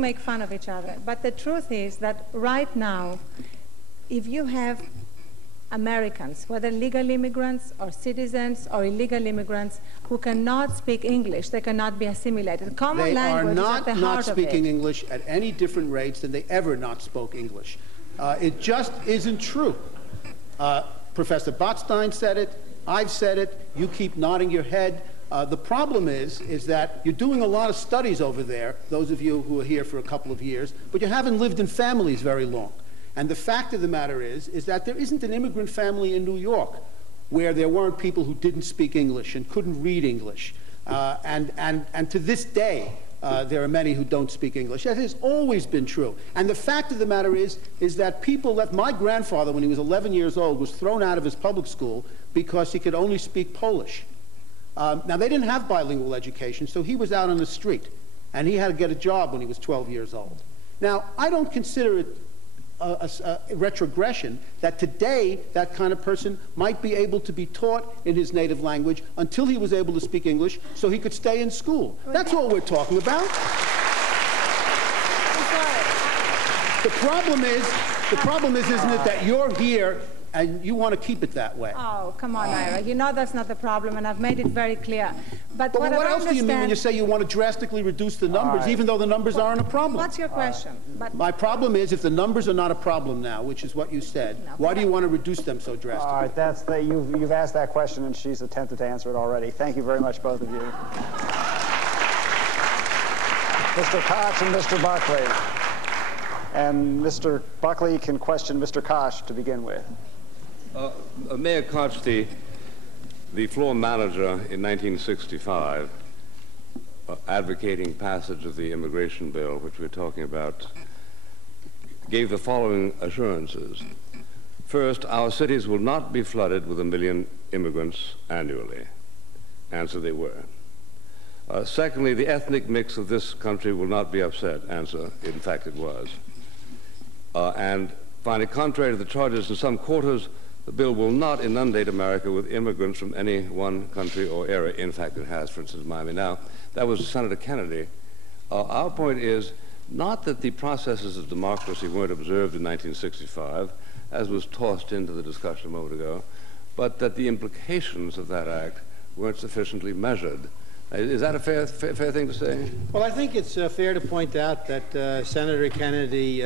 make fun of each other, but the truth is that right now, if you have Americans, whether legal immigrants or citizens or illegal immigrants, who cannot speak English, they cannot be assimilated. Common language is at the heart of it. They are not speaking English at any different rates than they ever not spoke English. It just isn't true. Professor Botstein said it, I've said it, you keep nodding your head. The problem is that you're doing a lot of studies over there, those of you who are here for a couple of years, but you haven't lived in families very long. And the fact of the matter is that there isn't an immigrant family in New York where there weren't people who didn't speak English and couldn't read English. And to this day, there are many who don't speak English. That has always been true. And the fact of the matter is that people left. My grandfather, when he was 11 years old, was thrown out of his public school because he could only speak Polish. Now, they didn't have bilingual education, so he was out on the street, and he had to get a job when he was 12 years old. Now, I don't consider it a retrogression that today that kind of person might be able to be taught in his native language until he was able to speak English so he could stay in school. That's all we're talking about. The problem is, isn't it, that you're here and you want to keep it that way. Oh, come on, Ira. You know that's not the problem, and I've made it very clear. But what else do you mean when you say you want to drastically reduce the numbers, even though the numbers aren't a problem? What's your question? My problem is, if the numbers are not a problem now, which is what you said, why do you want to reduce them so drastically? All right, you've asked that question, and she's attempted to answer it already. Thank you very much, both of you. Mr. Koch and Mr. Buckley. And Mr. Buckley can question Mr. Koch to begin with. Mayor Koch, the floor manager in 1965, advocating passage of the immigration bill, which we're talking about, gave the following assurances. First, our cities will not be flooded with 1 million immigrants annually. Answer, they were. Secondly, the ethnic mix of this country will not be upset. Answer, in fact, it was. And finally, contrary to the charges in some quarters, the bill will not inundate America with immigrants from any one country or area. In fact, it has, for instance, Miami. Now, that was Senator Kennedy. Our point is not that the processes of democracy weren't observed in 1965, as was tossed into the discussion a moment ago, but that the implications of that act weren't sufficiently measured. Is that a fair thing to say? Well, I think it's fair to point out that Senator Kennedy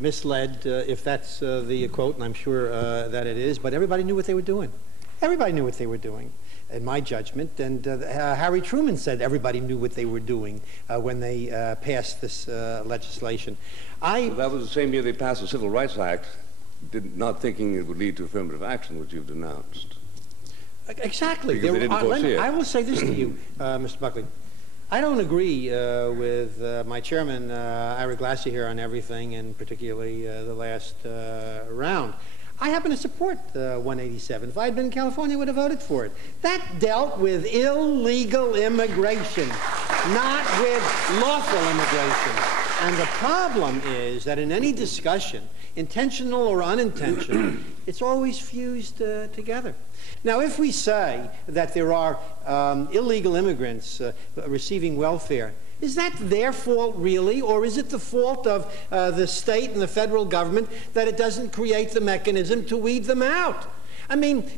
misled, if that's the quote, and I'm sure that it is, but everybody knew what they were doing. Everybody knew what they were doing, in my judgment, and Harry Truman said everybody knew what they were doing when they passed this legislation. Well, that was the same year they passed the Civil Rights Act, not thinking it would lead to affirmative action, which you've denounced. Exactly. Because they didn't foresee it. I will say this to you, Mr. Buckley. I don't agree with my chairman, Ira Glasser, here on everything, and particularly the last round. I happen to support 187. If I had been in California, I would have voted for it. That dealt with illegal immigration, not with lawful immigration. And the problem is that in any discussion, intentional or unintentional, it's always fused together. Now, if we say that there are illegal immigrants receiving welfare, is that their fault, really, or is it the fault of the state and the federal government that it doesn't create the mechanism to weed them out? I mean,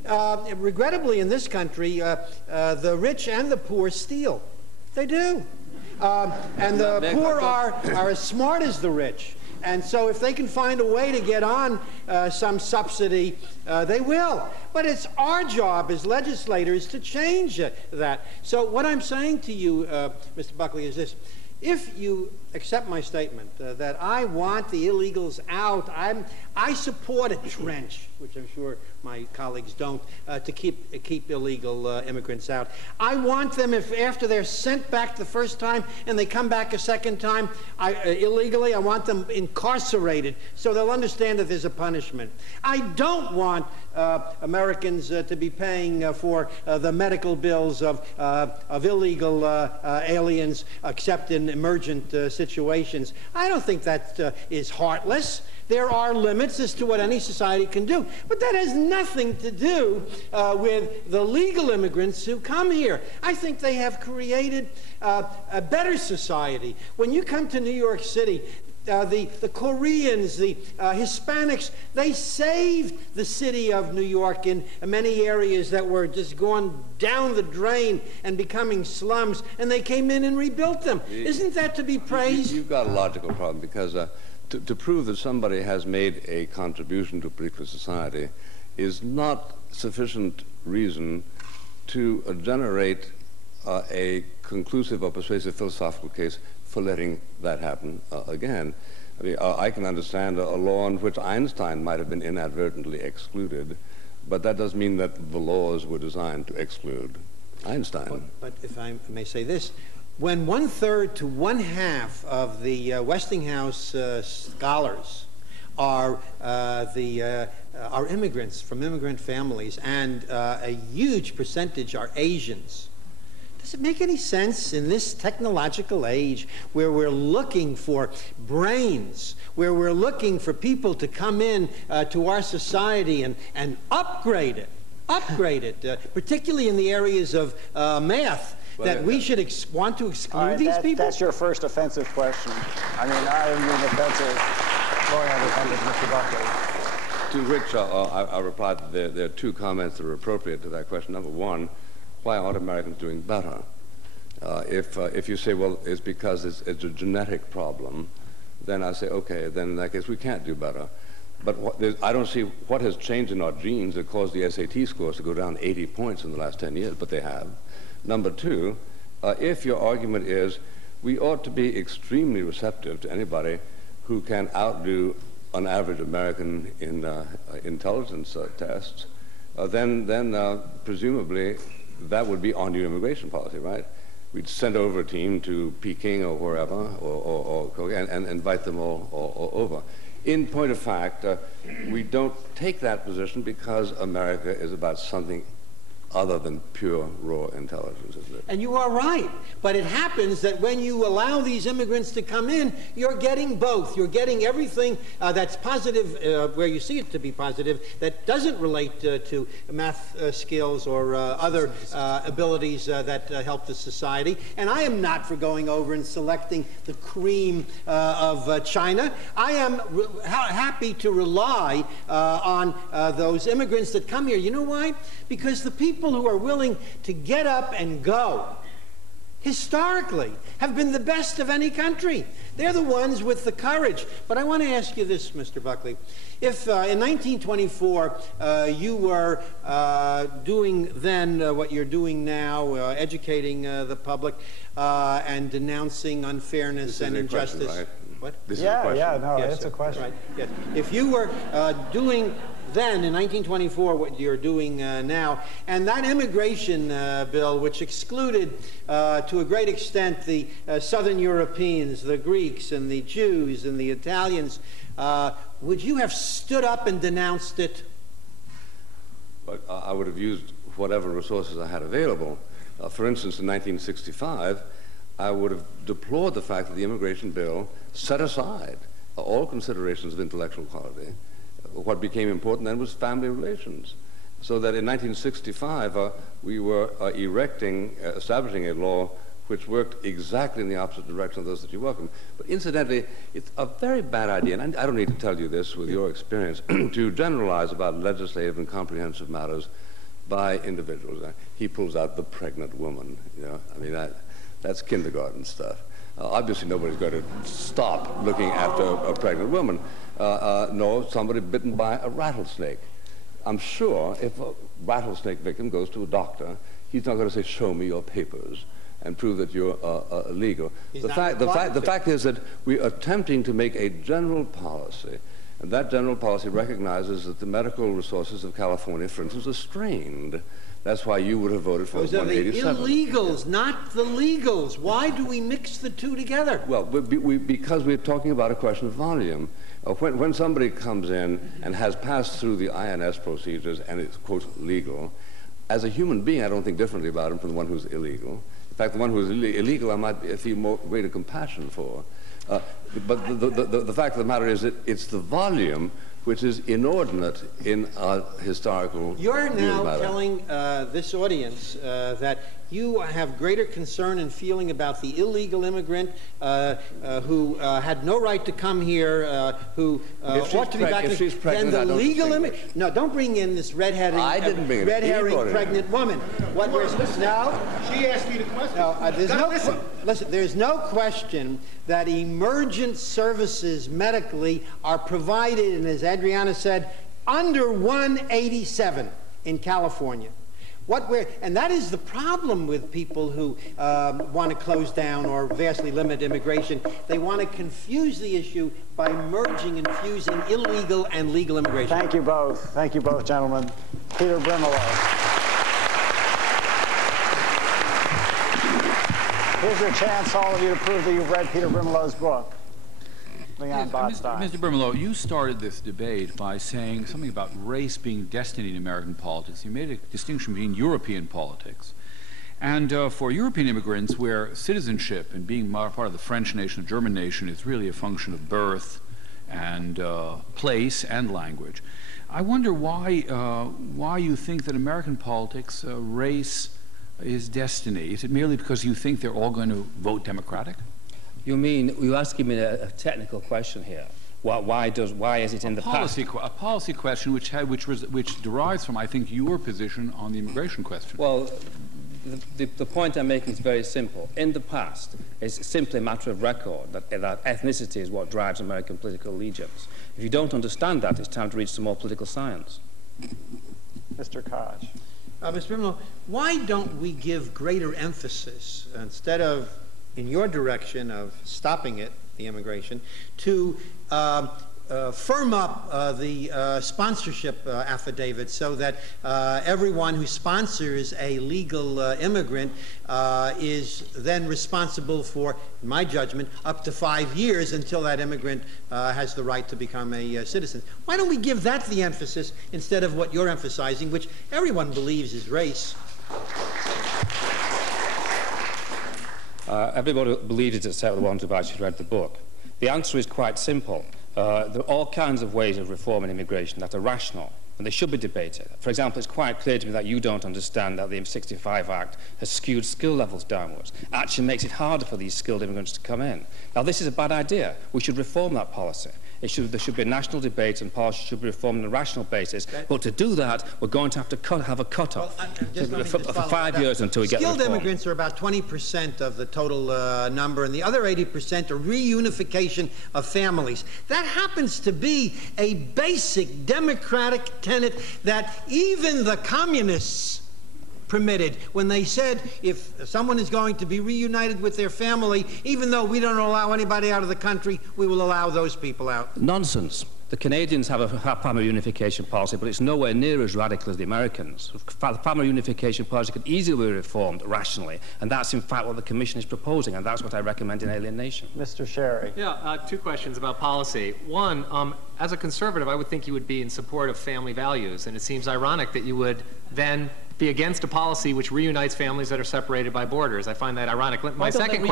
regrettably in this country, the rich and the poor steal. They do. And the poor are as smart as the rich. And so if they can find a way to get on some subsidy, they will. But it's our job as legislators to change that. So what I'm saying to you, Mr. Buckley, is this. If you accept my statement that I want the illegals out, I support a trench, which I'm sure my colleagues don't, to keep illegal immigrants out. I want them, if after they're sent back the first time and they come back a second time illegally, I want them incarcerated so they'll understand that there's a punishment. I don't want Americans to be paying for the medical bills of illegal aliens, except in emergent situations. I don't think that is heartless. There are limits as to what any society can do. But that has nothing to do with the legal immigrants who come here. I think they have created a better society. When you come to New York City, the Koreans, the Hispanics, they saved the city of New York in many areas that were just going down the drain and becoming slums, and they came in and rebuilt them. Isn't that to be praised? You've got a logical problem, because to prove that somebody has made a contribution to a particular society is not sufficient reason to generate a conclusive or persuasive philosophical case for letting that happen again. I mean, I can understand a law in which Einstein might have been inadvertently excluded, but that doesn't mean that the laws were designed to exclude Einstein. But if I may say this, when 1/3 to 1/2 of the Westinghouse scholars are immigrants from immigrant families, and a huge percentage are Asians, does it make any sense in this technological age where we're looking for brains, where we're looking for people to come in to our society and upgrade it, particularly in the areas of math, that we should want to exclude these people? That's your first offensive question. I mean, I am being offensive, going on offensive, Mr. Buckley. To which I replied that there are two comments that are appropriate to that question. Number one, why aren't Americans doing better? If you say, well, it's because it's a genetic problem, then I say, okay, then in that case we can't do better. But I don't see what has changed in our genes that caused the SAT scores to go down 80 points in the last 10 years, but they have. Number two, if your argument is we ought to be extremely receptive to anybody who can outdo an average American in intelligence tests, then presumably that would be our new immigration policy, right? We'd send over a team to Peking or wherever, and invite them all over. In point of fact, we don't take that position because America is about something other than pure raw intelligence, isn't it? And you are right. But it happens that when you allow these immigrants to come in, you're getting both. You're getting everything that's positive, where you see it to be positive, that doesn't relate to math skills or other abilities that help the society. And I am not for going over and selecting the cream of China. I am happy to rely on those immigrants that come here. You know why? Because the people who are willing to get up and go, historically, have been the best of any country. They're the ones with the courage. But I want to ask you this, Mr. Buckley. If in 1924 you were doing then what you're doing now, educating the public and denouncing unfairness and injustice. Question, right? What? This It's a question. Right. Yes. If you were doing then, in 1924, what you're doing now, and that immigration bill, which excluded to a great extent the Southern Europeans, the Greeks and the Jews and the Italians, would you have stood up and denounced it? But I would have used whatever resources I had available. For instance, in 1965, I would have deplored the fact that the immigration bill set aside all considerations of intellectual quality. What became important then was family relations. So that in 1965, we were establishing a law which worked exactly in the opposite direction of those that you welcome. But incidentally, it's a very bad idea, and I don't need to tell you this with your experience, to generalize about legislative and comprehensive matters by individuals. He pulls out the pregnant woman, you know. I mean, that's kindergarten stuff. Obviously, nobody's going to stop looking after a pregnant woman, nor somebody bitten by a rattlesnake. I'm sure if a rattlesnake victim goes to a doctor, he's not going to say, show me your papers and prove that you're legal. The fact is that we're attempting to make a general policy, and that general policy recognizes that the medical resources of California, for instance, are strained. That's why you would have voted for Those are the 187. illegals, not the legals. Why do we mix the two together? Well, because we're talking about a question of volume. When somebody comes in and has passed through the INS procedures and is, quote, legal, as a human being, I don't think differently about him from the one who's illegal. In fact, the one who's illegal, I might feel more greater compassion for. But the fact of the matter is that it's the volume which is inordinate in our historical You're now matter. telling this audience that you have greater concern and feeling about the illegal immigrant who had no right to come here, who ought to be back than the legal immigrant. No, don't bring in this red herring pregnant woman. What we're now? She asked me the question. No, listen, there's no question that emergent services medically are provided, and as Adriana said, under 187 in California. And that is the problem with people who want to close down or vastly limit immigration. They want to confuse the issue by merging and fusing illegal and legal immigration. Thank you both. Thank you both, gentlemen. Peter Brimelow. Here's your chance, all of you, to prove that you've read Peter Brimelow's book. Leon Botstein. Mr. Brimelow, you started this debate by saying something about race being destiny in American politics. You made a distinction between European politics. And for European immigrants, where citizenship and being part of the French nation, the German nation, is really a function of birth and place and language, I wonder why you think that American politics, race is destiny. Is it merely because you think they're all going to vote Democratic? You mean, you're asking me a technical question here. Why is it in the past? A policy question which derives from, I think, your position on the immigration question. Well, the point I'm making is very simple. In the past, it's simply a matter of record that ethnicity is what drives American political allegiance. If you don't understand that, it's time to read some more political science. Mr. Koch. Mr. Brimelow, why don't we give greater emphasis, instead of in your direction of stopping it, the immigration, to firm up the sponsorship affidavit so that everyone who sponsors a legal immigrant is then responsible for, in my judgment, up to 5 years until that immigrant has the right to become a citizen. Why don't we give that the emphasis instead of what you're emphasizing, which everyone believes is race? Everybody believes it except the ones who've actually read the book. The answer is quite simple. There are all kinds of ways of reforming immigration that are rational, and they should be debated. For example, it's quite clear to me that you don't understand that the 65 Act has skewed skill levels downwards. Actually makes it harder for these skilled immigrants to come in. Now, this is a bad idea. We should reform that policy. There should be a national debate, and policy should be reformed on a rational basis. But to do that, we're going to have to have a cut-off for 5 years until we get the reform. Skilled immigrants are about 20% of the total number, and the other 80% are reunification of families. That happens to be a basic democratic tenet that even the communists permitted when they said if someone is going to be reunited with their family, even though we don't allow anybody out of the country, we will allow those people out. Nonsense. The Canadians have a family unification policy, but it's nowhere near as radical as the Americans. The family unification policy could easily be reformed rationally, and that's in fact what the Commission is proposing, and that's what I recommend in Alien Nation. Mr. Sherry. Yeah, two questions about policy. One, as a conservative, I would think you would be in support of family values, and it seems ironic that you would then be against a policy which reunites families that are separated by borders. I find that ironic. My second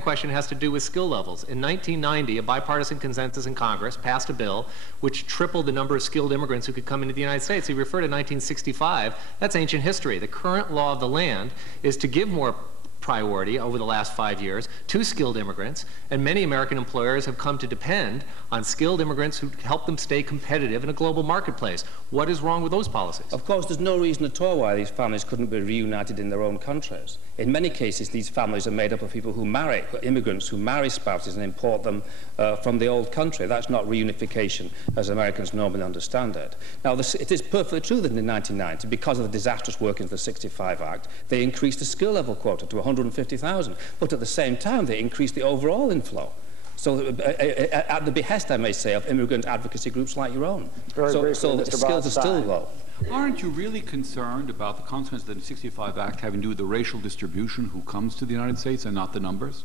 question has to do with skill levels. In 1990, a bipartisan consensus in Congress passed a bill which tripled the number of skilled immigrants who could come into the United States. You refer to 1965. That's ancient history. The current law of the land is to give more priority over the last 5 years to skilled immigrants, and many American employers have come to depend on skilled immigrants who help them stay competitive in a global marketplace. What is wrong with those policies? Of course, there's no reason at all why these families couldn't be reunited in their own countries. In many cases, these families are made up of people who marry, immigrants who marry spouses and import them from the old country. That's not reunification as Americans normally understand it. Now, it is perfectly true that in 1990, because of the disastrous workings of the 65 Act, they increased the skill level quota to 150,000, but at the same time, they increased the overall inflow. So, at the behest, I may say, of immigrant advocacy groups like your own. So the skills are still low. Aren't you really concerned about the consequences of the 65 Act having to do with the racial distribution who comes to the United States and not the numbers?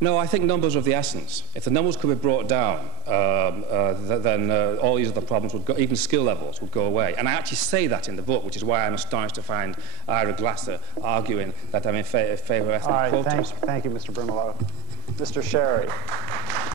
No, I think numbers are of the essence. If the numbers could be brought down, then all these other problems would go, even skill levels would go away. And I actually say that in the book, which is why I'm astonished to find Ira Glasser arguing that I'm in favour of ethnic quotas. Thank you, Mr. Brimelow. Mr. Sherry.